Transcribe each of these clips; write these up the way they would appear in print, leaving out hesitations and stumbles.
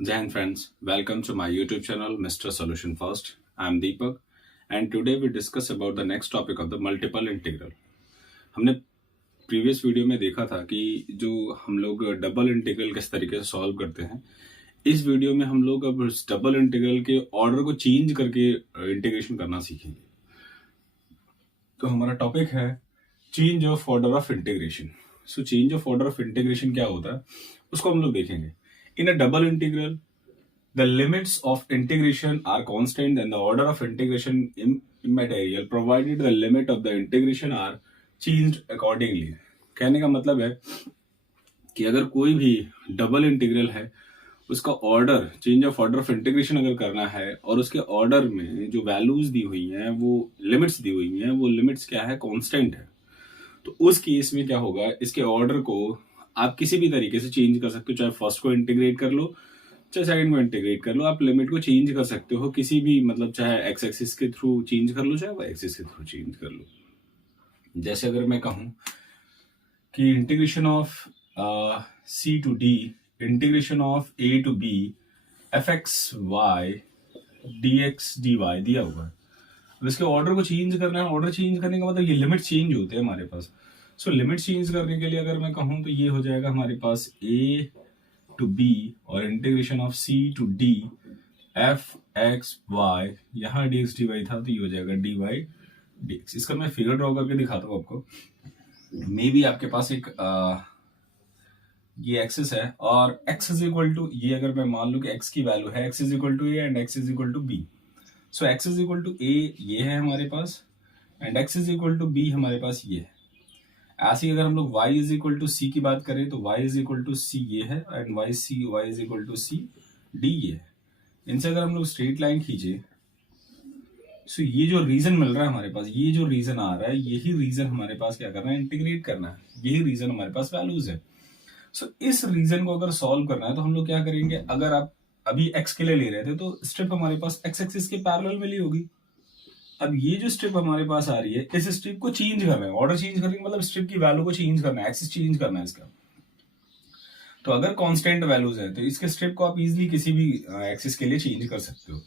Jai Hind friends, welcome to my YouTube channel Mr. Solution First. I am Deepak and today we discuss about the next topic of the multiple integral. हमने previous video में देखा था कि जो हम लोग double integral किस तरीके से सॉल्व करते हैं। इस वीडियो में हम लोग अब डबल इंटीग्रल के ऑर्डर को चेंज करके इंटीग्रेशन करना सीखेंगे। तो हमारा टॉपिक है change of order of integration. So change of order of integration क्या होता है उसको हम लोग देखेंगे। In a double integral, the limits of integration are constant and the order of integration immaterial provided the limit of the integration are changed accordingly. कहने का मतलब है कि अगर कोई भी डबल इंटीग्रल है उसका order change of order of integration अगर करना है और उसके ऑर्डर में जो वैल्यूज दी हुई हैं वो लिमिट्स दी हुई हैं, वो लिमिट्स क्या है, कांस्टेंट है। तो उस केस में क्या होगा, इसके ऑर्डर को आप किसी भी तरीके से चेंज कर सकते हो। चाहे फर्स्ट को इंटीग्रेट कर लो, चाहे सेकंड को इंटीग्रेट कर लो, आप लिमिट को चेंज कर सकते हो किसी भी, मतलब चाहे एक्स एक्सिस के थ्रू चेंज कर लो, चाहे वाई एक्सिस के थ्रू चेंज कर लो। जैसे अगर मैं कहूं कि integration of C to D, integration of A to B, F X Y D x D Y दिया हुआ है। अब इसके ऑर्डर को चेंज करना है। ऑर्डर चेंज करने का मतलब ये लिमिट चेंज होते हैं हमारे पास। सो लिमिट चेंज करने के लिए अगर मैं कहूँ तो ये हो जाएगा हमारे पास a टू b और integration of c to d F X Y, यहाँ dx dy था तो ये हो जाएगा dy dx। इसका मैं फिगर ड्रॉ करके दिखाता हूँ आपको। मे बी आपके पास एक ये एक्सिस है और x इज इक्वल टू, ये अगर मैं मान लूँ कि x की वैल्यू है x is equal to a and x is equal to b। So x is equal to a ये है हमारे पास and x is equal to b हमारे पास ये है। ऐसे ही अगर हम लोग y is equal to C की बात करें तो y is equal to C ये है and y is equal to C D ये है। इनसे अगर हम लोग स्ट्रेट लाइन खींचे सो ये जो रीजन मिल रहा है हमारे पास, ये जो रीजन आ रहा है, यही रीजन हमारे पास क्या करना है, इंटीग्रेट करना है। यही रीजन हमारे पास वैल्यूज है। सो इस रीजन को अगर सॉल्व करना है तो हम लोग क्या करेंगे, अगर आप अभी x के लिए ले रहे थे तो स्ट्रिप हमारे पास x एक्सिस के पैरेलल मिली होगी। अब ये जो स्ट्रिप हमारे पास आ रही है, इस स्ट्रिप को चेंज करना है। ऑर्डर चेंज करने का मतलब स्ट्रिप की वैल्यू को चेंज करना है, एक्सिस चेंज करना है इसका। तो अगर कांस्टेंट वैल्यूज है तो इसके स्ट्रिप को आप इजीली किसी भी एक्सिस के लिए चेंज कर सकते हो।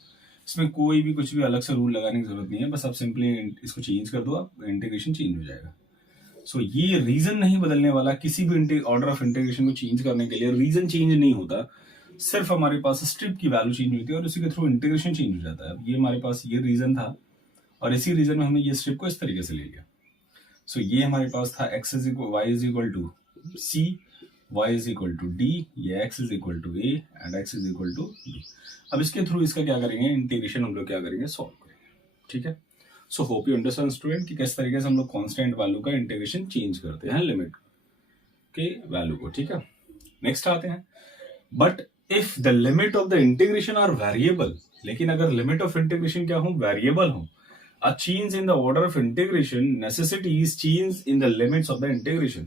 इसमें कोई भी कुछ भी अलग से रूल लगाने की जरूरत नहीं है, बस आप सिंपली इसको चेंज कर दो, आप इंटीग्रेशन चेंज हो जाएगा। सो ये रीजन नहीं बदलने वाला। किसी भी ऑर्डर ऑफ इंटीग्रेशन को चेंज करने के लिए रीजन चेंज नहीं होता, सिर्फ हमारे पास स्ट्रिप की वैल्यू चेंज होती है और उसी के थ्रू इंटीग्रेशन चेंज हो जाता है। अब ये हमारे पास ये रीजन था और इसी रीजन में हमने ये स्ट्रिप को इस तरीके से ले लिया। सो ये हमारे पास था x is equal Y is equal to C, Y is equal to D, ये x is equal to A and x is equal to b। अब इसके थ्रू इसका क्या करेंगे, इंटीग्रेशन हम लोग क्या करेंगे, सॉल्व करेंगे। ठीक है। So hope you understand student कि किस तरीके से हम लोग कांस्टेंट वैल्यू का इंटीग्रेशन चेंज करते हैं लिमिट के वैल्यू को। ठीक है, नेक्स्ट आते हैं। But if the limit of the integration are variable, लेकिन अगर लिमिट ऑफ इंटीग्रेशन क्या हो, वेरिएबल हो, a change in the order of integration necessitates change in the limits of the integration।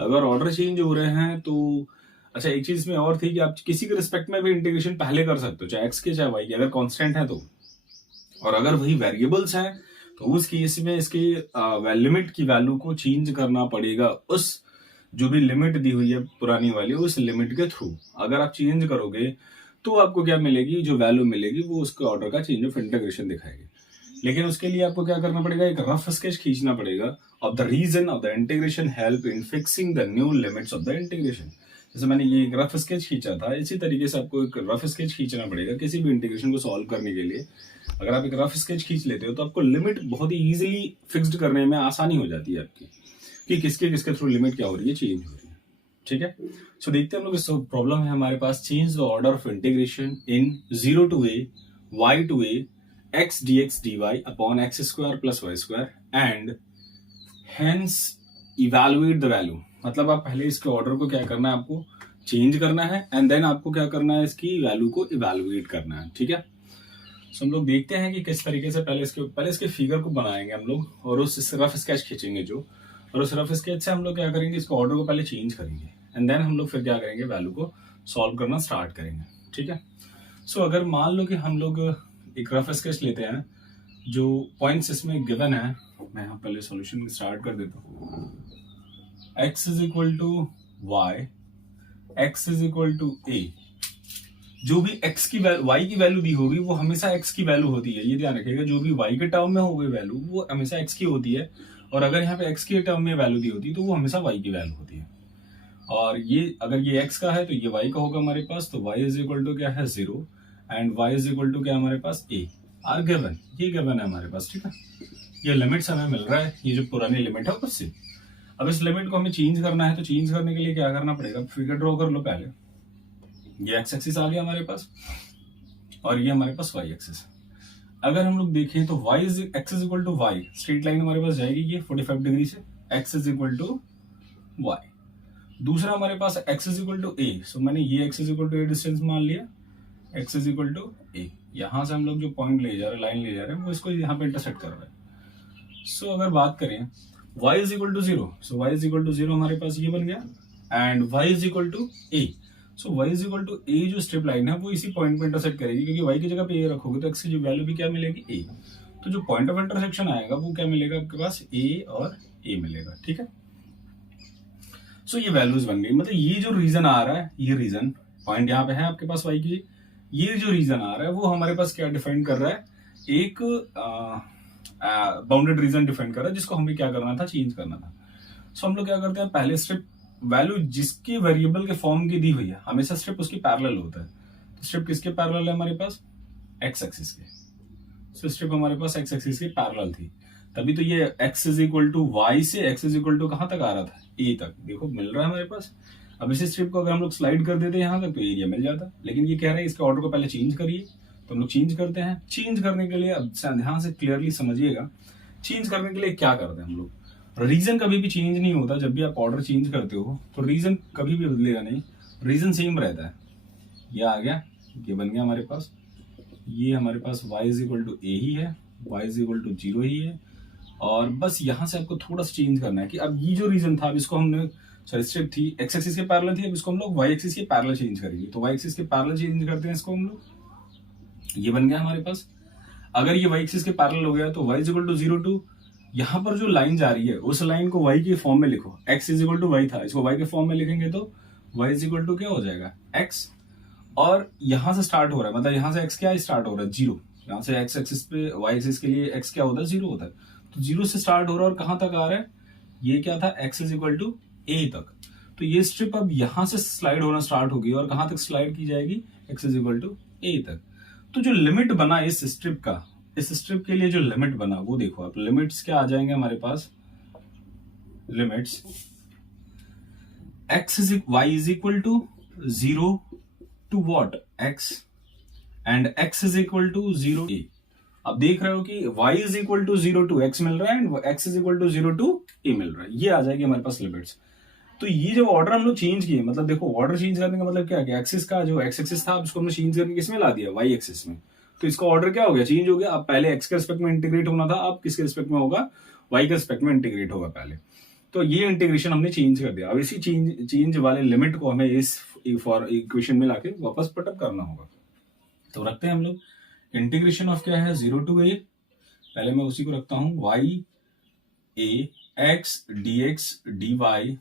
अगर ऑर्डर चेंज हो रहे हैं तो अच्छा, एक चीज में और थी कि आप किसी के रिस्पेक्ट में भी इंटीग्रेशन पहले कर सकते हो, चाहे एक्स के चाहे वाई के, अगर कांस्टेंट है तो। और अगर वही वेरिएबल्स हैं तो उस केस में इसकी लिमिट की वैल्यू को चेंज करना पड़ेगा, उस जो भी लिमिट दी हुई है पुरानी वाली, उस लिमिट के थ्रू। अगर आप चेंज करोगे तो आपको क्या मिलेगी, जो वैल्यू मिलेगी वो उसके ऑर्डर का चेंज ऑफ इंटीग्रेशन दिखाएगी। लेकिन उसके लिए आपको क्या करना पड़ेगा, एक रफ स्केच खींचना पड़ेगा of the region of the integration help in fixing the new limits of the integration. जैसे मैंने ये एक रफ स्केच खींचा था, इसी तरीके से आपको एक रफ स्केच खींचना पड़ेगा किसी भी इंटीग्रेशन को सॉल्व करने के लिए। अगर आप एक रफ स्केच खींच लेते हो तो आपको लिमिट बहुत ही इजीली फिक्स्ड करने में आसानी हो जाती है आपकी, कि किसके किसके थ्रू लिमिट क्या हो रही है, चेंज हो रही है। ठीक है। सो देखते हैं हम लोग। इस प्रॉब्लम है हमारे पास, change the order of integration in 0 to a y to a x dx dy upon x square plus y square and hence evaluate the value। मतलब आप पहले इसके ऑर्डर को क्या करना है, आपको चेंज करना है एंड देन आपको क्या करना है, इसकी वैल्यू को इवेलुएट करना है। ठीक है। सो हम लोग देखते हैं कि किस तरीके से पहले इसके फिगर को बनाएंगे हम लोग और उस रफ स्केच खींचेंगे जो, और उस रफ स्केच से हम लोग क्या करेंगे, इसके ऑर्डर को पहले चेंज करेंगे एंड देन हम लोग फिर क्या करेंगे, वैल्यू को सॉल्व करना स्टार्ट करेंगे। ठीक है। सो अगर मान लो कि हम लोग एक रफ स्केच लेते हैं, जो पॉइंट्स इसमें गिवन है, मैं यहाँ पहले सॉल्यूशन स्टार्ट कर देता हूँ। x is equal to Y, x is equal to a जो भी x की वैल्यू y की वैल्यू दी होगी वो हमेशा x की वैल्यू होती है, ये ध्यान रखिएगा। जो भी y के टर्म में होगी वैल्यू वो हमेशा x की होती है, और अगर यहाँ पे x के टर्म में वैल्यू दी होती है तो वो हमेशा y की वैल्यू होती है। और ये अगर ये x का है तो ये y का होगा हमारे पास, तो y इज इक्वल टू क्या है 0 and y is equal to क्या हमारे पास a आर गिवन, ये गिवन है हमारे पास, ठीक है। ये लिमिट्स हमें मिल रहा है, ये जो पुरानी लिमिट है उससे। अब इस लिमिट को हमें चेंज करना है, तो चेंज करने के लिए क्या करना पड़ेगा, फिगर ड्रॉ कर लो पहले। ये एक्स एक्सिस आ गया हमारे पास और ये हमारे पास वाई एक्सिस। अगर हम लोग देखें तो y is X is equal to Y, straight line हमारे पास जाएगी ये 45 डिग्री से, x is equal to Y. दूसरा हमारे पास x is equal to A, so मैंने ये x is equal to A distance मान लिया, x is equal to A. यहां से हम लोग जो पॉइंट ले जा रहे हैं, लाइन ले जा रहे हैं, वो इसको यहाँ पे इंटरसेक्ट कर रहा है। सो अगर बात करें y is equal to 0, so y is equal to 0 हमारे पास ये बन गया, and y is equal to a, so y is equal to a जो स्ट्रिप लाइन है वो इसी पॉइंट पे इंटरसेक्ट करेगी, क्योंकि y की जगह पे a रखोगे तो x की जो वैल्यू भी क्या मिलेगी a, तो जो पॉइंट ऑफ इंटरसेक्शन आएगा वो क्या मिलेगा आपके पास a और a मिलेगा, ठीक है। सो ये वैल्यूज बन गई, मतलब ये जो रीजन आ रहा है, ये रीजन पॉइंट यहाँ पे है आपके पास y की, ये जो रीजन आ रहा है वो हमारे पास क्या डिफाइन कर रहा है, एक बाउंडेड रीजन डिफाइन कर रहा है, जिसको हमें क्या करना था, चेंज करना था। सो हम लोग क्या करते हैं, पहले स्ट्रिप वैल्यू जिसकी वेरिएबल के फॉर्म की दी हुई है हमेशा स्ट्रिप उसकी पैरेलल होता है, तो स्ट्रिप किसके पैरेलल है हमारे पास, एक्स एक्सिस के। सो स्ट्रिप हमारे पास एक्स एक्सिस के पैरेलल थी, तभी तो ये x is equal to Y से x इज इक्वल टू कहां तक आ रहा था, a तक, देखो मिल रहा है हमारे पास। अब इसी स्ट्रिप को अगर हम लोग स्लाइड कर देते यहाँ तक तो एरिया मिल जाता, लेकिन ये कह रहे हैं इसके ऑर्डर को पहले चेंज करिए, तो हम लोग चेंज करते हैं। चेंज करने के लिए अब ध्यान से क्लियरली समझिएगा, चेंज करने के लिए क्या करते हैं हम लोग, रीजन कभी भी चेंज नहीं होता। जब भी आप ऑर्डर चेंज करते हो तो रीजन कभी भी बदलेगा नहीं, रीजन सेम रहता है। ये आ गया, ये बन गया हमारे पास, ये हमारे पास y इज इक्वल टू ए ही है, y इज इक्वल टू 0 ही है, और बस यहां से आपको थोड़ा सा चेंज करना है कि अब ये जो रीजन था, अब इसको हमने सॉरी स्ट्रिप थी एक्स एक्सिस के पैरेलल थी, अब इसको हम लोग वाई एक्सिस के पैरेलल चेंज करेंगे, तो वाई एक्सिस के पैरेलल चेंज करते हैं इसको हम लोग, ये बन गया हमारे पास। अगर ये वाई एक्सिस के पैरेलल हो गया तो y is equal to 0 to, यहाँ पर जो लाइन जा रही है उस लाइन को y के फॉर्म में लिखो, x is equal to Y था, इसको y के फॉर्म में लिखेंगे तो y इज इक्वल टू क्या हो जाएगा x, और यहां से स्टार्ट हो रहा है, मतलब यहां से x क्या स्टार्ट हो रहा है 0, यहां से x एक्सिस पे y एक्सिस के लिए x क्या होता है 0 होता है, तो 0 से स्टार्ट हो रहा है और कहां तक आ रहा है, ये क्या था x is equal to a तक। तो ये स्ट्रिप अब यहां से स्लाइड होना स्टार्ट होगी और कहां तक स्लाइड की जाएगी, x is equal to a तक। तो जो लिमिट बना इस स्ट्रिप का, इस स्ट्रिप के लिए जो लिमिट बना वो देखो आप, लिमिट्स क्या आ जाएंगे हमारे पास, limits x is y is equal to 0 to what x, and x is equal to 0 a। अब देख रहे हो कि y is equal to 0 to x मिल रहा है and x is equal to 0 to a मिल रहा है, ये आ जाएगी हमारे पास लिमिट्स। तो ये जब ऑर्डर हम लोग चेंज किए, मतलब देखो ऑर्डर चेंज करने का मतलब क्या है, एक्सिस का जो x एक्सिस था उसको हमने चेंज करके किसमें ला दिया, y एक्सिस में, तो इसका ऑर्डर क्या हो गया, चेंज हो गया। अब पहले x के रिस्पेक्ट में इंटीग्रेट होना था, अब किसके रिस्पेक्ट में होगा, y के रिस्पेक्ट में इंटीग्रेट होगा पहले, तो ये इंटीग्रेशन हमने चेंज कर दिया। अब इसी चेंज वाले लिमिट को हमें इस इक्वेशन में लाके वापस पुटअप करना होगा। तो रखते हैं हम लोग इंटीग्रेशन ऑफ क्या है 0 टू a, पहले मैं उसी को रखता हूं y a x dx dy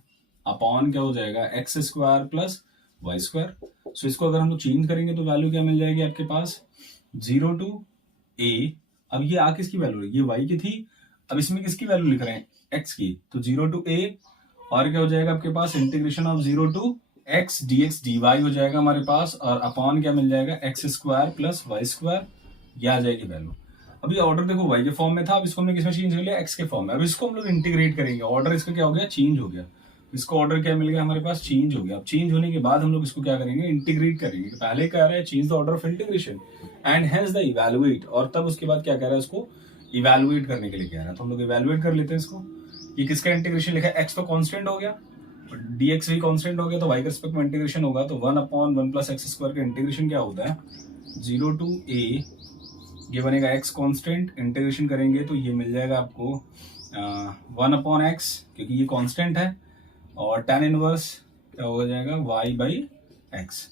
upon क्या हो जाएगा x square plus Y square. So इसको अगर हम लोग चेंज करेंगे तो वैल्यू क्या मिल जाएगी आपके पास 0 टू a। अब ये आ किसकी वैल्यू है, ये y की थी, अब इसमें किसकी वैल्यू लिख रहे हैं, x की, तो 0 टू a, और क्या हो जाएगा आपके पास integration of 0 to x dx dy हो जाएगा हमारे पास, और अपॉन क्या मिल जाएगा x square plus Y square, ये आ जाएगी वैल्यू। अभी ऑर्डर देखो y के फॉर्म में था, अब इसको हमने किसमें चेंज कर लिया, x के फॉर्म में। अब इसको हम लोग इंटीग्रेट करेंगे, ऑर्डर इसका क्या हो गया, चेंज हो गया, इसको ऑर्डर क्या मिल गया हमारे पास, चेंज हो गया। अब चेंज होने के बाद हम लोग इसको क्या करेंगे, इंटीग्रेट करेंगे। पहले कह रहा है change the order of integration and hence the evaluate, और तब उसके बाद क्या कह रहा है, उसको इवैल्यूएट करने के लिए कह रहा है, तो हम लोग इवैल्यूएट कर लेते हैं इसको। ये किसका इंटीग्रेशन लिखा है, x तो कांस्टेंट हो गया, dx भी कांस्टेंट हो गया, तो y के रिस्पेक्ट में इंटीग्रेशन होगा, तो 1/1 प्लस एक्स स्क्वायर का इंटीग्रेशन क्या होता है 0 टू a, ये बनेगा x कांस्टेंट, इंटीग्रेशन करेंगे तो ये मिल जाएगा आपको 1/x, क्योंकि ये कांस्टेंट है, और tan इनवर्स क्या हो जाएगा y by X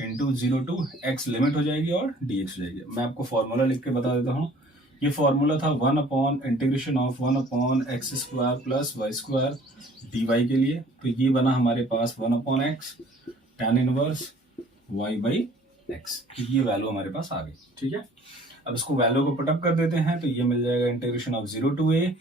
into 0 to x limit हो जाएगी और dx हो जाएगी। मैं आपको फॉर्मूला लिख के बता देता हूँ, ये फॉर्मूला था 1/इंटीग्रेशन of 1/x square plus Y square dy के लिए, तो ये बना हमारे पास 1/x tan inverse y by x, ये वैल्यू हमारे पास आ गई। ठीक है, अब इसको वैल्यू को पुटअप कर देते हैं तो ये मिल जाएगा integration of 0 to A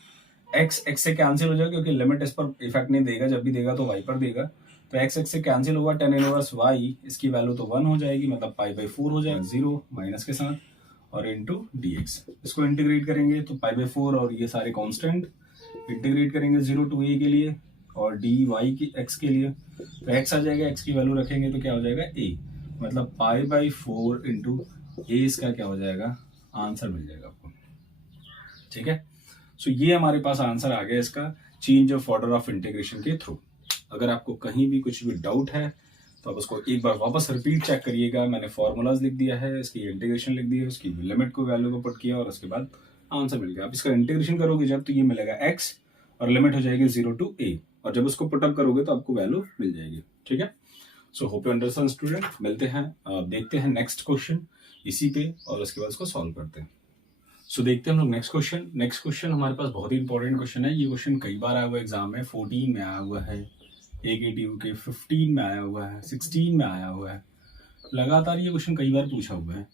X, X से कैंसिल हो जाएगा क्योंकि लिमिट इस पर इफेक्ट नहीं देगा, जब भी देगा तो वाई पर देगा, तो एक्स एक्स से कैंसिल होगा, tan इनवर्स वाई, इसकी वैल्यू तो 1 हो जाएगी, मतलब पाई बाई 4 हो जाएगा, 0 माइनस के साथ और इनटू dx। इसको इंटीग्रेट करेंगे तो पाई बाई 4 और ये सारे कांस्टेंट इंटीग्रेट करेंगे 0 टू a के लिए और dy की x के लिए, तो x आ जाएगा, x की वैल्यू रखेंगे तो क्या हो जाएगा a, मतलब पाई बाई 4 इंटू a, इसका क्या हो जाएगा, आंसर मिल जाएगा आपको। ठीक है, सो ये हमारे पास आंसर आ गया इसका change of order of integration के थ्रू। अगर आपको कहीं भी कुछ भी डाउट है तो आप उसको एक बार वापस रिपीट चेक करिएगा। मैंने फॉर्मूलाज लिख दिया है, इसकी इंटीग्रेशन लिख दी है, उसकी लिमिट को वैल्यू को पुट किया और उसके बाद आंसर मिल गया। आप इसका इंटीग्रेशन करोगे जब तो ये मिलेगा x और लिमिट हो जाएगी 0 टू a, और जब उसको पुटअप करोगे तो आपको वैल्यू मिल जाएगी। ठीक है, so hope you understand student. मिलते हैं, देखते हैं नेक्स्ट क्वेश्चन इसी पे और उसके बाद उसको सॉल्व करते हैं। सो देखते हैं हम लोग नेक्स्ट क्वेश्चन। नेक्स्ट क्वेश्चन हमारे पास बहुत ही इंपॉर्टेंट क्वेश्चन है। ये क्वेश्चन कई बार आया हुआ है एग्जाम में, 14 में आया हुआ है, AKTU के 15 में आया हुआ है, 16 में आया हुआ है, लगातार ये क्वेश्चन कई बार पूछा हुआ है।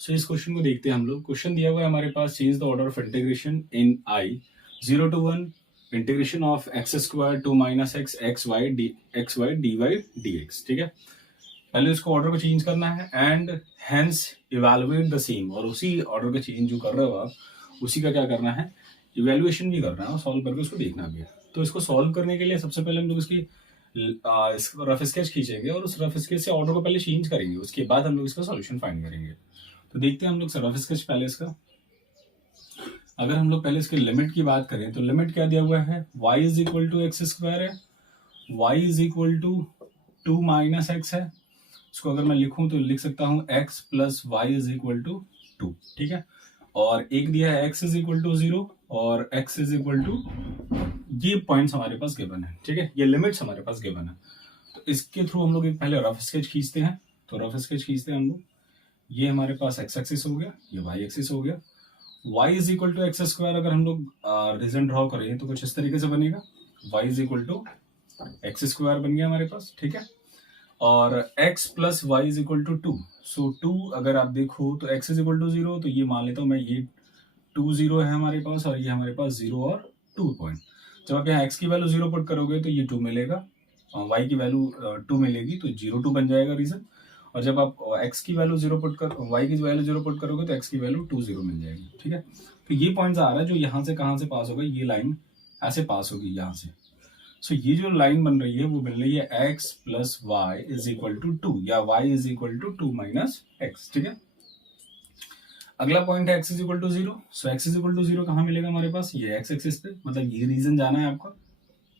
सो इस क्वेश्चन को देखते हैं हम लोग। क्वेश्चन दिया हुआ है हमारे पास, change the order of integration in I 0 to 1 integration of x square to minus x x Y d y D x. ठीक है, पहले इसको ऑर्डर को चेंज करना है and hence evaluate the same, और उसी ऑर्डर का चेंज जो कर रहे हो आप उसी का क्या करना है, इवैल्यूएशन भी करना है और सॉल्व करके उसको देखना भी है। तो इसको सॉल्व करने के लिए सबसे पहले हम लोग इसकी रफ स्केच खींचेंगे और उस रफ स्केच से ऑर्डर को पहले चेंज करेंगे, उसके बाद हम लोग इसका सॉल्यूशन फाइंड करेंगे। तो देखते हैं हम लोग रफ स्केच पहले इसका। अगर हम लोग पहले इसके लिमिट की बात करें तो लिमिट क्या दिया हुआ है, y is equal to x square है, y is equal to 2 minus X है। इसको अगर मैं लिखूं तो लिख सकता हूं x plus Y is equal to 2। ठीक है, और एक दिया है x इज इक्वल टू 0 और x इज इक्वल टू, ये पॉइंट्स हमारे पास गिवन है। ठीक है, ये लिमिट्स हमारे पास गिवन है। तो इसके थ्रू हम लोग एक पहले रफ स्केच खींचते हैं। तो रफ स्केच खींचते हैं हम लोग, ये हमारे पास x एक्सिस हो गया, ये y एक्सिस हो गया। y is equal to x square अगर हम लोग रीजन ड्रॉ करें तो कुछ इस तरीके से बनेगा, y is equal to x square बन गया हमारे पास। ठीक है, और x plus Y is equal to 2। So 2 अगर आप देखो तो x इज इक्वल टू 0, तो ये मान लेता हूं मैं, ये 2 0 है हमारे पास और ये हमारे पास 0 और 2 पॉइंट। जब आप यहाँ x की वैल्यू 0 पुट करोगे तो ये 2 मिलेगा, y की वैल्यू 2 मिलेगी तो 0 2 बन जाएगा रीजन, और जब आप x की वैल्यू 0 पुट कर y की वैल्यू 0 पुट करोगे तो x की वैल्यू 2 0 मिल जाएगी। ठीक है, तो ये पॉइंट्स आ रहा है जो यहाँ से कहाँ से पास होगा, ये लाइन ऐसे पास होगी यहाँ से। सो ये जो लाइन बन रही है वो बन रही है x plus Y is equal to 2 या y is equal to 2 minus X. ठीक है, अगला पॉइंट है x is equal to 0। So x is equal to 0 कहाँ मिलेगा हमारे पास, ये x एक्सिस पे, मतलब ये रीजन जाना है आपका,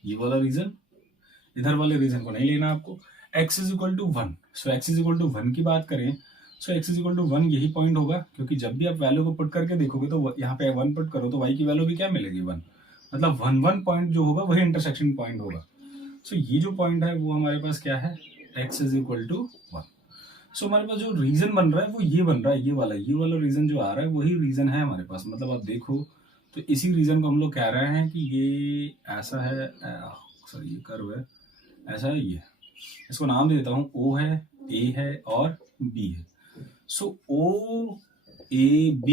ये वाला रीजन, इधर वाले रीजन को नहीं लेना आपको। x is equal to 1। So x is equal to 1 की बात करें, so x is equal to 1 यही पॉइंट होगा, क्योंकि जब भी आप वैल्यू को पुट करके देखोगे तो यहाँ पे 1 पुट करो तो y की वैल्यू भी क्या मिलेगी 1, मतलब 1 1 पॉइंट जो होगा वही इंटरसेक्शन पॉइंट होगा। सो ये जो पॉइंट है वो हमारे पास क्या है, x इज इक्वल टू 1। सो हमारे पास जो रीजन बन रहा है वो ये बन रहा है, ये वाला रीजन जो आ रहा है वही रीजन है हमारे पास। मतलब आप देखो तो इसी रीजन को हम लोग कह रहे हैं कि ये ऐसा है, सॉरी ये कर्व है, ऐसा है, ये इसको नाम दे देता हूँ, O है, A है और B है। सो OAB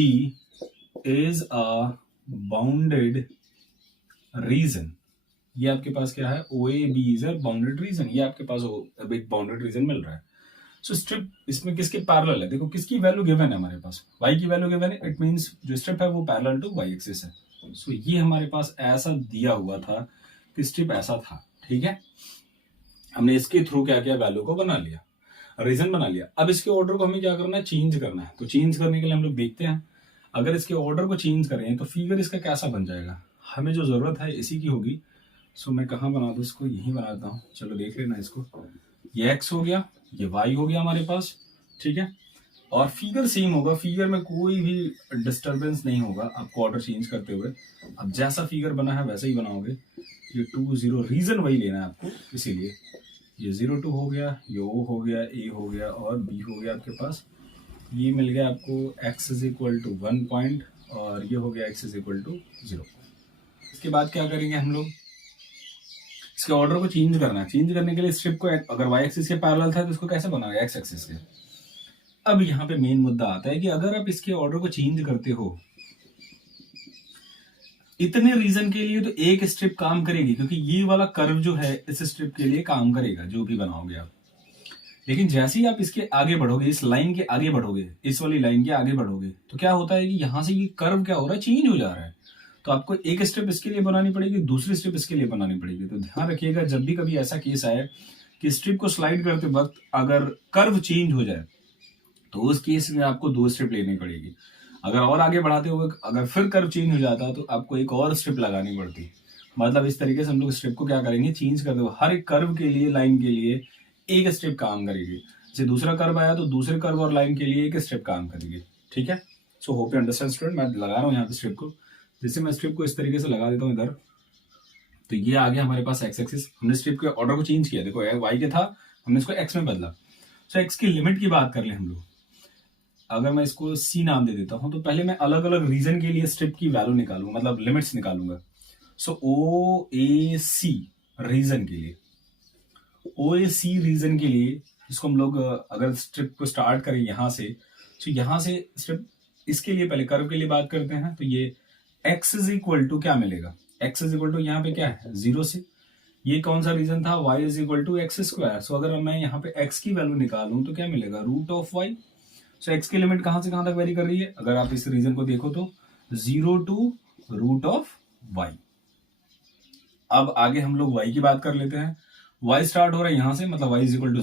is a bounded reason. ये आपके पास क्या है, OAB is a bounded reason, ये आपके पास एक बाउंडेड रीजन मिल रहा है। सो स्ट्रिप इसमें किसके पैरेलल है, देखो किसकी वैल्यू गिवन है हमारे पास, y की वैल्यू गिवन है, इट मींस जो स्ट्रिप है वो पैरेलल टू y एक्सिस है। सो ये हमारे पास ऐसा दिया हुआ था कि स्ट्रिप ऐसा था। ठीक है, हमने इसके थ्रू क्या किया, वैल्यू को बना लिया, रीजन बना लिया। अब इसके ऑर्डर को हमें क्या करना है, चेंज करना है। तो चेंज करने के लिए हम लोग देखते हैं, अगर इसके ऑर्डर को चेंज करें तो फिगर इसका कैसा बन जाएगा, हमें जो जरूरत है इसी की होगी। सो मैं कहाँ बना दूँ इसको, यहीं बनाता हूँ, चलो देख लेना इसको। ये x हो गया, ये y हो गया हमारे पास। ठीक है, और फिगर सेम होगा, फिगर में कोई भी डिस्टरबेंस नहीं होगा आपको ऑर्डर चेंज करते हुए। अब जैसा फिगर बना है वैसा ही बनाओगे। ये 2 0 रीजन वही लेना है आपको, इसीलिए ये 0 2 हो गया, ये O हो गया, A हो गया और B हो गया आपके पास। ये मिल गया आपको x is equal to 1 point और ये हो गया x इज इक्वल टू 0। इसके बाद क्या करेंगे हम लोग, इसके ऑर्डर को चेंज करना है। चेंज करने के लिए स्ट्रिप को अगर y एक्सिस के पैरेलल था तो इसको कैसे बनाओगे, x एक्सिस के। अब यहाँ पे मेन मुद्दा आता है कि अगर आप इसके ऑर्डर को चेंज करते हो इतने रीजन के लिए, तो एक स्ट्रिप काम करेगी, क्योंकि ये वाला कर्व जो है इस स्ट्रिप के लिए काम करेगा जो भी बनाओगे आप। लेकिन जैसे ही आप इसके आगे बढ़ोगे, इस लाइन के आगे बढ़ोगे, इस वाली लाइन के आगे बढ़ोगे, तो क्या होता है कि यहां से ये कर्व क्या हो रहा है, चेंज हो जा रहा है। तो आपको एक स्टेप इसके लिए बनानी पड़ेगी, दूसरी स्टेप इसके लिए बनानी पड़ेगी। तो ध्यान रखिएगा जब भी कभी ऐसा केस आए कि स्ट्रिप को स्लाइड करते वक्त अगर कर्व चेंज हो जाए, तो उस केस में आपको 2 स्टेप लेनी पड़ेगी। अगर और आगे बढ़ाते हुए अगर फिर कर्व चेंज हो जाता तो आपको एक और स्टेप लगानी पड़ती। मतलब इस तरीके से हम लोग स्टेप को क्या करेंगे, चेंज करते हुए हर एक कर्व के लिए, लाइन के लिए एक स्टेप काम करेगी। जैसे दूसरा कर्व आया तो दूसरे कर्व और लाइन के लिए एक स्टेप काम करेगी। ठीक है, so hope you understand student. मैं लगा रहा हूँ यहाँ पे स्ट्रिप को, जैसे मैं स्ट्रिप को इस तरीके से लगा देता हूँ इधर, तो ये आ गया हमारे पास एक्स एक्सिस। हमने स्ट्रिप के ऑर्डर को चेंज किया, देखो वाई के था, हमने इसको एक्स में बदला। सो एक्स की लिमिट की बात कर ले हम लोग। अगर मैं इसको सी नाम दे देता हूं, तो पहले मैं अलग अलग रीजन के लिए स्ट्रिप की वैल्यू निकालूंगा, मतलब लिमिट्स निकालूंगा। सो ओ ए सी रीजन के लिए, ओ ए सी रीजन के लिए इसको हम लोग अगर स्ट्रिप को स्टार्ट करें यहां से, तो यहां से स्ट्रिप इसके लिए पहले कर्व के लिए बात करते हैं। तो ये x इज इक्वल टू क्या मिलेगा, x इज इक्वल टू यहाँ पे क्या है 0 से, ये कौन सा रीजन था, y is equal to x square. So अगर मैं यहाँ पे x की वैल्यू निकालूं तो क्या मिलेगा, root of y। So x की लिमिट कहां से कहां तक वेरी कर रही है, अगर आप इस रीजन को देखो तो 0 टू रूट ऑफ y। अब आगे हम लोग y की बात कर लेते हैं। y स्टार्ट हो रहा है यहां से, मतलब y इज इक्वल टू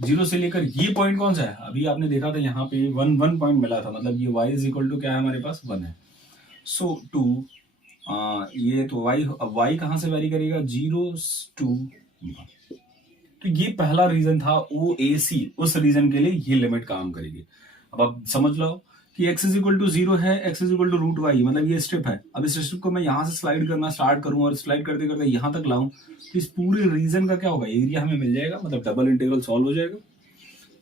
0 से लेकर ये पॉइंट कौन सा है, अभी आपने देखा था यहाँ पे 1 पॉइंट मिला था, मतलब ये y इज इक्वल टू क्या है हमारे पास 1 है। सो टू ये तो y, अब y कहां से वेरी करेगा 0 टू 1। तो ये पहला रीजन था ओ ए सी, उस रीजन के लिए ये लिमिट काम करेगी। अब आप समझ लो कि x इज इक्वल टू 0 है, x is equal to root y, मतलब ये स्टेप है। अब इस स्टेप को मैं यहां से स्लाइड करना स्टार्ट करूं और स्लाइड करते करते यहां तक लाऊं, तो इस पूरे रीजन का क्या होगा, एरिया हमें मिल जाएगा, मतलब डबल इंटीग्रल सॉल्व हो जाएगा।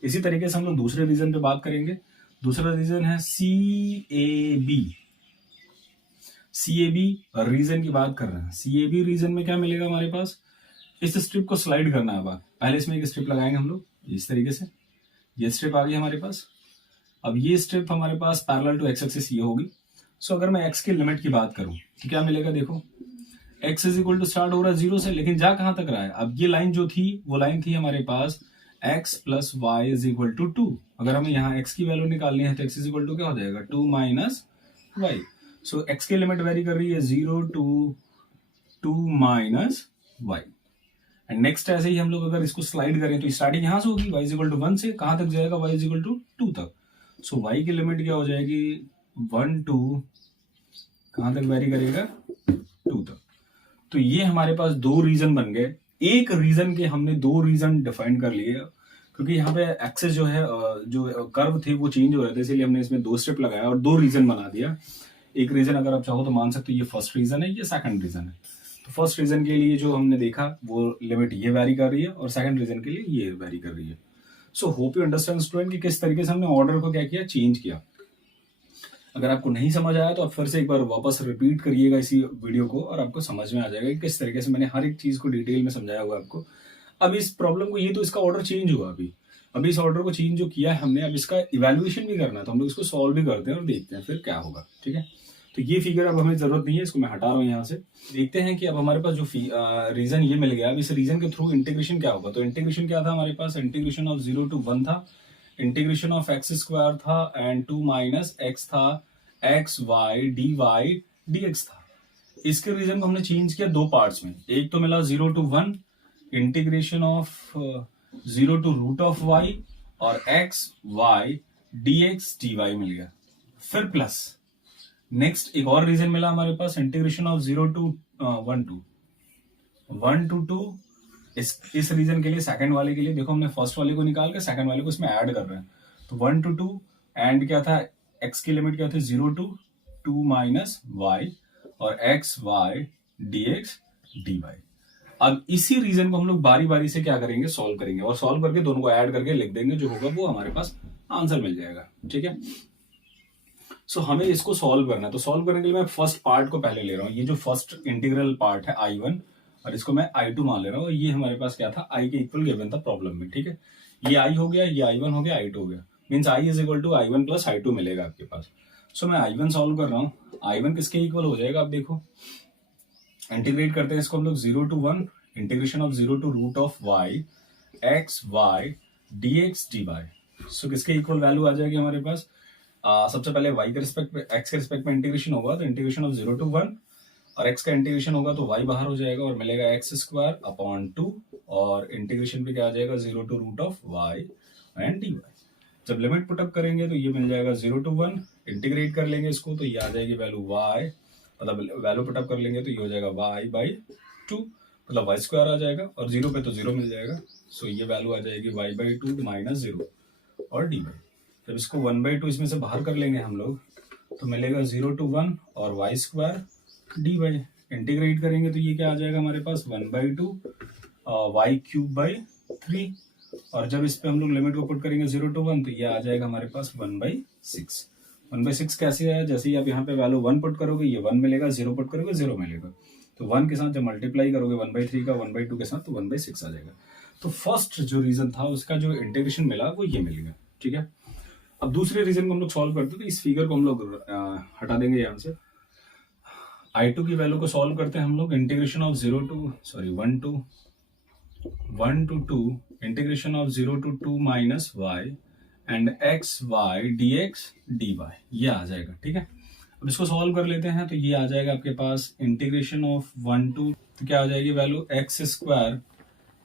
इसी तरीके से हम लोग दूसरे रीजन पे बात करेंगे। दूसरा रीजन है C A B. C A B region की बात कर रहे हैं। सी ए बी रीजन में क्या मिलेगा हमारे पास, इस स्ट्रिप को स्लाइड करना है। बात पहले इसमें एक स्ट्रिप लगाएंगे हम लोग इस तरीके से, ये स्ट्रिप आ गई हमारे पास। अब ये स्ट्रिप हमारे पास पैरेलल टू एक्स एक्सिस ये होगी। सो अगर मैं एक्स की लिमिट की बात करूं तो क्या मिलेगा, देखो x is equal to start हो रहा है 0 से, लेकिन जा कहां तक रहा है, अब ये लाइन जो थी वो लाइन थी हमारे पास x plus Y is equal to 2। अगर हमें यहाँ x की वैल्यू निकालनी है तो x इज इक्वल टू क्या हो जाएगा 2 माइनस वाई। सो x की लिमिट वेरी कर रही है 0 to 2 minus y. And next ऐसे ही हम लोग अगर इसको स्लाइड करें तो स्टार्टिंग यहां से होगी y इज इक्वल टू 1 से, कहां तक जाएगा y इज इक्वल टू 2 तक। सो y की लिमिट क्या हो जाएगी 1 टू कहां तक वेरी करेगा 2 तक। तो ये हमारे पास 2 रीजन बन गए। एक रीजन के हमने 2 रीजन डिफाइन कर लिए, क्योंकि यहाँ पे एक्सेस जो है जो कर्व थे वो चेंज हो रहे थे, इसलिए हमने इसमें 2 स्टेप लगाया और 2 रीजन बना दिया। एक रीजन अगर आप चाहो तो मान सकते हो ये फर्स्ट रीजन है, ये सेकंड रीजन है। तो फर्स्ट रीजन के लिए जो हमने देखा वो लिमिट ये वेरी कर रही है और सेकंड रीजन के लिए ये वेरी कर रही है। So hope you understand student कि किस तरीके से हमने ऑर्डर को क्या किया, चेंज किया। अगर आपको नहीं समझ आया तो आप फिर से एक बार वापस रिपीट करिएगा इसी वीडियो को और आपको समझ में आ जाएगा कि किस तरीके से मैंने हर एक चीज को डिटेल में समझाया हुआ आपको। अब इस प्रॉब्लम को, ये तो इसका ऑर्डर चेंज हुआ, अभी इस ऑर्डर को चेंज जो किया है हमने, अब इसका इवैल्यूएशन भी करना है, तो हम लोग इसको सॉल्व भी करते हैं और देखते हैं फिर क्या होगा। ठीक है, तो ये फिगर अब हमें जरूरत नहीं है, इसको मैं हटा रहा हूँ यहाँ से। देखते हैं कि अब हमारे पास जो रीजन ये मिल गया, अब इस रीजन के थ्रू इंटीग्रेशन क्या होगा। तो इंटीग्रेशन क्या था हमारे पास, इंटीग्रेशन ऑफ 0 टू 1 था, इंटीग्रेशन ऑफ एक्स स्क्वायर था एंड 2 माइनस एक्स था, x Y d y D x था। इसके रीजन को हमने चेंज किया 2 पार्ट्स में। एक तो मिला 0 to 1 integration of 0 to root of y, और x Y D x D y मिल गया। फिर प्लस नेक्स्ट एक और रीजन मिला हमारे पास, इंटीग्रेशन ऑफ 0 टू 1 टू 2। इस रीजन के लिए, सेकंड वाले के लिए देखो हमने फर्स्ट वाले को निकाल के सेकंड वाले को इसमें ऐड कर रहे हैं। तो 1 टू 2 एंड क्या था, x की लिमिट क्या थी 0 टू 2 माइनस वाई, और x Y D x D y. अब इसी रीजन को हम लोग बारी बारी से क्या करेंगे, सॉल्व करेंगे, और सॉल्व करके दोनों को ऐड करके लिख देंगे, जो होगा वो हमारे पास आंसर मिल जाएगा। ठीक है, सो हमें इसको सॉल्व करना है। तो सॉल्व करने के लिए मैं फर्स्ट पार्ट को पहले ले रहा हूँ, ये जो फर्स्ट इंटीग्रल पार्ट है I1, और इसको मैं I2 मान ले रहा हूँ। ये हमारे पास क्या था, I के इक्वल गिवन था प्रॉब्लम में। ठीक है, ये I हो गया, ये I1 हो गया, I2 हो गया। Means I is equal to I1 plus I2 मिलेगा आपके पास। सो मैं I1 सॉल्व कर रहा हूँ, I1 किसके इक्वल हो जाएगा आप देखो, इंटीग्रेट करते हैं इसको हम लोग 0 to 1 integration of 0 to root of y x y dx dy। So किसके इक्वल वैल्यू आ जाएगी हमारे पास, सबसे पहले y के रिस्पेक्ट में x के रिस्पेक्ट में इंटीग्रेशन होगा तो इंटीग्रेशन ऑफ 0 to 1 और x का इंटीग्रेशन होगा तो y बाहर हो जाएगा और मिलेगा x स्क्वायर अपॉन 2 और इंटीग्रेशन पे क्या आ जाएगा 0 to root of y and dy। जब लिमिट पुटअप करेंगे तो ये मिल जाएगा 0 to 1, इंटीग्रेट कर लेंगे इसको तो ये आ जाएगी वैल्यू y, मतलब वैल्यू पुटअप कर लेंगे तो ये हो जाएगा y बाई 2, मतलब y स्क्वायर आ जाएगा और 0 पे तो 0 मिल जाएगा। सो ये वैल्यू आ जाएगी y बाई 2 माइनस 0 और dy। जब इसको 1/2 इसमें से बाहर कर लेंगे हम लोग तो मिलेगा 0 to 1 और y स्क्वायर dy। इंटीग्रेट करेंगे तो ये क्या आ जाएगा हमारे पास 1/2 y क्यूब बाई 3 और जब इस पे हम लोग लिमिट को पुट करेंगे 0 to 1 तो ये आ जाएगा हमारे पास 1/6। 1/6 कैसे आया, जैसे ही आप यहाँ पे वैल्यू 1 पुट करोगे ये 1 मिलेगा, 0 पुट करोगे 0 मिलेगा, तो 1 के साथ जब मल्टीप्लाई करोगे 1/3 का 1/2 के साथ तो 1/6 आ जाएगा। तो फर्स्ट जो रीजन था उसका जो इंटीग्रेशन मिला वो ये मिल गया, ठीक है। अब दूसरे रीजन को हम लोग सॉल्व करते हैं तो इस फिगर को हम लोग हटा देंगे यहाँ से। I2 की वैल्यू को सॉल्व करते हैं हम लोग, integration of 1 to 2 integration of 0 to 2 minus y and x y dx dy, ये आ जाएगा, ठीक है। अब इसको सॉल्व कर लेते हैं तो ये आ जाएगा आपके पास इंटीग्रेशन ऑफ 1 to, तो क्या आ जाएगी वैल्यू x स्क्वायर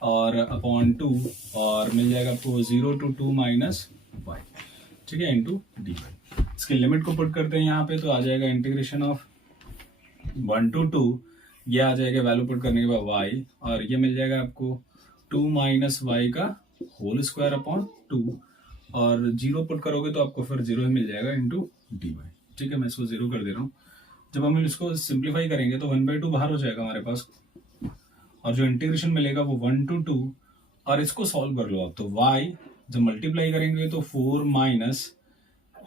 और अपॉन 2 और मिल जाएगा आपको 0 to 2 माइनस y, ठीक है, इंटू डी। इसकी लिमिट को पुट करते हैं यहाँ पे तो आ जाएगा इंटीग्रेशन ऑफ 1 to 2, ये आ जाएगा वैल्यू पुट करने के बाद y और ये मिल जाएगा आपको 2 माइनस वाई का होल स्क्वायर अपॉन 2 और 0 पुट करोगे तो आपको फिर 0 ही मिल जाएगा इंटू डी वाई, ठीक है। मैं इसको 0 कर दे रहा हूँ। जब हम इसको सिंप्लीफाई करेंगे तो 1/2 बाहर हो जाएगा हमारे पास और जो इंटीग्रेशन मिलेगा वो 1 to 2 और इसको सॉल्व कर लो आप तो y जब मल्टीप्लाई करेंगे तो 4 माइनस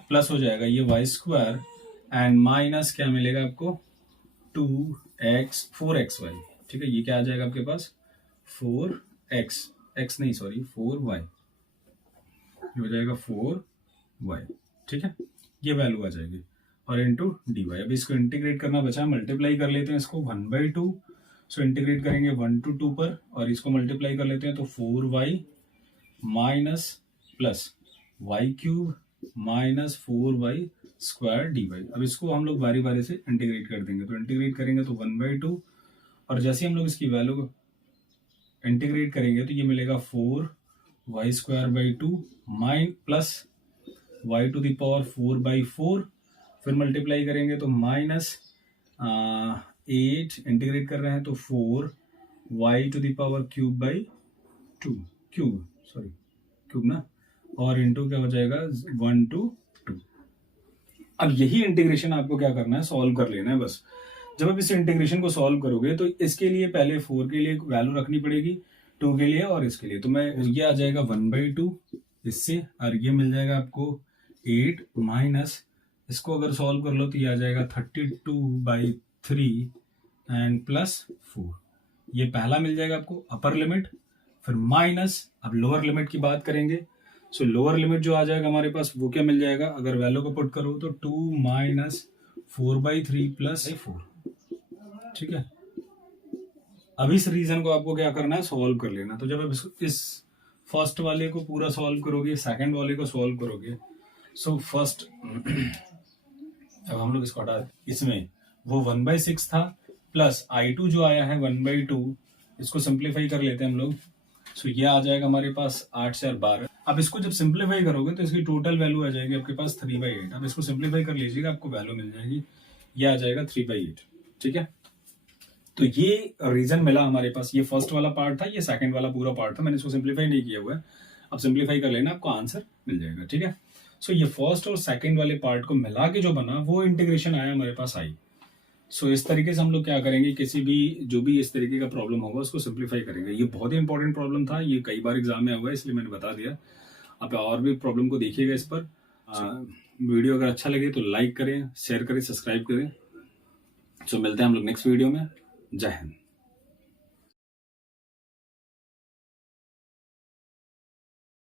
प्लस हो जाएगा ये y स्क्वायर एंड माइनस क्या मिलेगा आपको 4xy, ठीक है। ये क्या आ जाएगा आपके पास 4y, ये हो जाएगा 4y, ठीक है, ये वैल्यू आ जाएगी और इंटू डी वाई। अब इसको इंटीग्रेट करना बचा, मल्टीप्लाई कर लेते हैं इसको 1/2, सो इंटीग्रेट करेंगे 1 to 2 पर और इसको मल्टीप्लाई कर लेते हैं तो 4y minus plus y cube minus 4y square d y. अब इसको हम लोग बारी बारी से इंटीग्रेट कर देंगे तो इंटीग्रेट करेंगे तो 1/2 और जैसे हम लोग इसकी वैल्यू को इंटीग्रेट करेंगे तो ये मिलेगा 4y square by 2 minus plus y to the power 4/4, फिर मल्टीप्लाई करेंगे तो माइनस 8 इंटीग्रेट कर रहे हैं तो 4y to the power cube by 2 cube ना और इंटू क्या हो जाएगा 1 to 2। अब यही इंटीग्रेशन आपको क्या करना है, सॉल्व कर लेना है बस। जब आप इस इंटीग्रेशन को सॉल्व करोगे तो इसके लिए पहले 4 के लिए वैल्यू रखनी पड़ेगी, 2 के लिए और इसके लिए, तो मैं ये आ जाएगा 1/2 इससे और ये मिल जाएगा आपको 8 माइनस इसको अगर सॉल्व कर लो तो ये आ जाएगा 32/3 एंड प्लस 4, ये पहला मिल जाएगा आपको अपर लिमिट, फिर माइनस अब लोअर लिमिट की बात करेंगे। सो लोअर लिमिट जो आ जाएगा हमारे पास वो क्या मिल जाएगा, अगर वैल्यू को पुट करो तो 2 माइनस 4/3 प्लस 4, ठीक है। अब इस रीजन को आपको क्या करना है, सॉल्व कर लेना। तो जब आप इस फर्स्ट वाले को पूरा सॉल्व करोगे, सेकंड वाले को सॉल्व करोगे, सो फर्स्ट अब हम लोग इसको हटा, इसमें वो 1/6 था प्लस I2 जो आया है 1/2, इसको सिंप्लीफाई कर लेते हैं हम लोग। सो ये आ जाएगा हमारे पास 8 से 12। अब इसको जब सिंप्लीफाई करोगे तो इसकी टोटल वैल्यू आ जाएगी आपके पास 3/8। अब इसको सिंप्लीफाई कर लीजिएगा, आपको वैल्यू मिल जाएगी, ये आ जाएगा 3/8, ठीक है। तो ये रीजन मिला हमारे पास, ये फर्स्ट वाला पार्ट था, ये सेकंड वाला पूरा पार्ट था, मैंने इसको सिंप्लीफाई नहीं किया हुआ है। अब सिंप्लीफाई कर लेना, आपको आंसर मिल जाएगा, ठीक है। सो ये फर्स्ट और सेकंड वाले पार्ट को मिला के जो बना वो इंटीग्रेशन आया हमारे पास आई। सो इस तरीके से हम लोग क्या करेंगे, किसी भी जो भी इस तरीके का प्रॉब्लम होगा उसको सिंप्लीफाई करेंगे। ये बहुत ही इंपॉर्टेंट प्रॉब्लम था, ये कई बार एग्जाम में हुआ है इसलिए मैंने बता दिया। आप और भी प्रॉब्लम को देखिएगा इस पर। वीडियो अगर अच्छा लगे तो लाइक करें, शेयर करें, सब्सक्राइब करें। सो मिलते हैं हम लोग नेक्स्ट वीडियो में। जय हिंद।